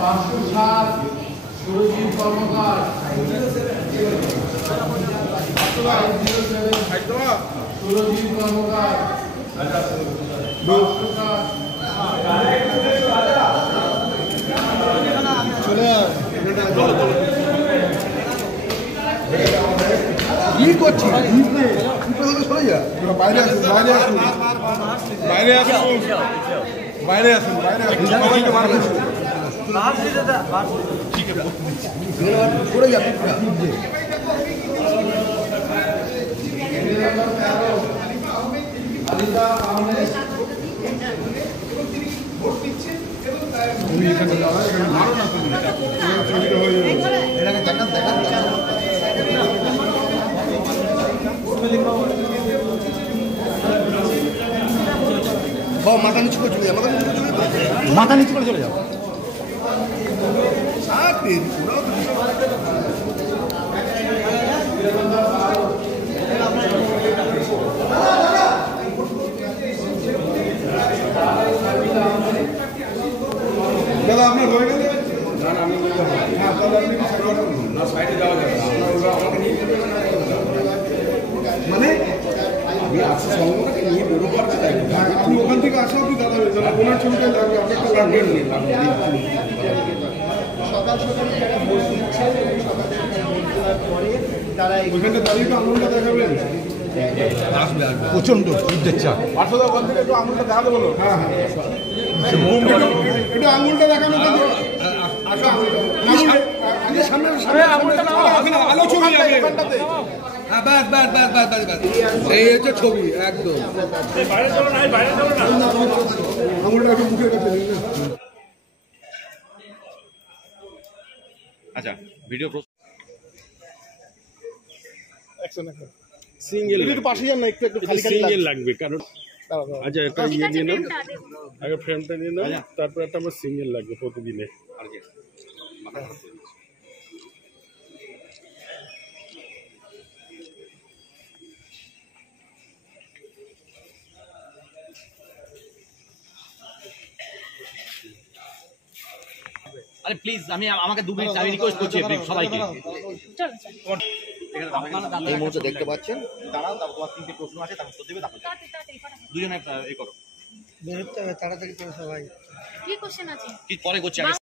507 সুরজিৎ কর্মকার, 507 সুরজিৎ কর্মকার, 507 কি করছি চলে যা বাইরে আসুন বাইরে আসুন বাইরে আসুন বাইরে আসুন বাইরে আসুন সবাইকে বার করুন পড়ে যাবে তুমি এখানে দাঁড়া এখানে মারো না তুমি ছবিটা হয়ে যাবে এটাকে দেখান দেখান মাথা নিচু করে চলে যাও মাথা নিচু করে চলে যাও দাদা আপনার হয়ে গেলে মানে আপনি ওখান থেকে আসা আপনি দাদা ওনার ছবিটা লাগবে আপনার লাগবে সকাল সকালে যারা ভোট দিচ্ছে তারা ওইখানটা দাঁড়িয়ে একটু আঙুলটা দেখাবেন প্রচন্ড যুদ্ধের চাপ পার্শ্বদা ওখান থেকে একটু আঙুলটা দেখাতে বলো হ্যাঁ হ্যাঁ একটু আঙুলটা দেখানো আলো ছবি যাবে হ্যাঁ ব্যাস ব্যাস ব্যাস ব্যাস ব্যাস ব্যাস এই হচ্ছে ছবি একদম আঙুলটা একটু মুখের কাছে আচ্ছা ভিডিও সিঙ্গেল একটু পাশে যান না একটু একটু খালি খালি সিঙ্গেল লাগবে কারণ আচ্ছা একটা ইয়ে নিয়ে নাও আগে ফ্রেমটা নিয়ে নাও তারপর একটা আমার সিঙ্গেল লাগবে প্রতিদিনে আরে প্লিজ আমি আমাকে 2 মিনিট আমি রিকোয়েস্ট করছি সবাইকে এই মুহূর্তে দেখতে পাচ্ছেন দাঁড়াও তারপর তোমার 3টে প্রশ্ন আছে তার উত্তর দেবে তারপর দুজনে এই করো তাড়াতাড়ি করে সবাই কি কোশ্চেন আছে কি পরে করছি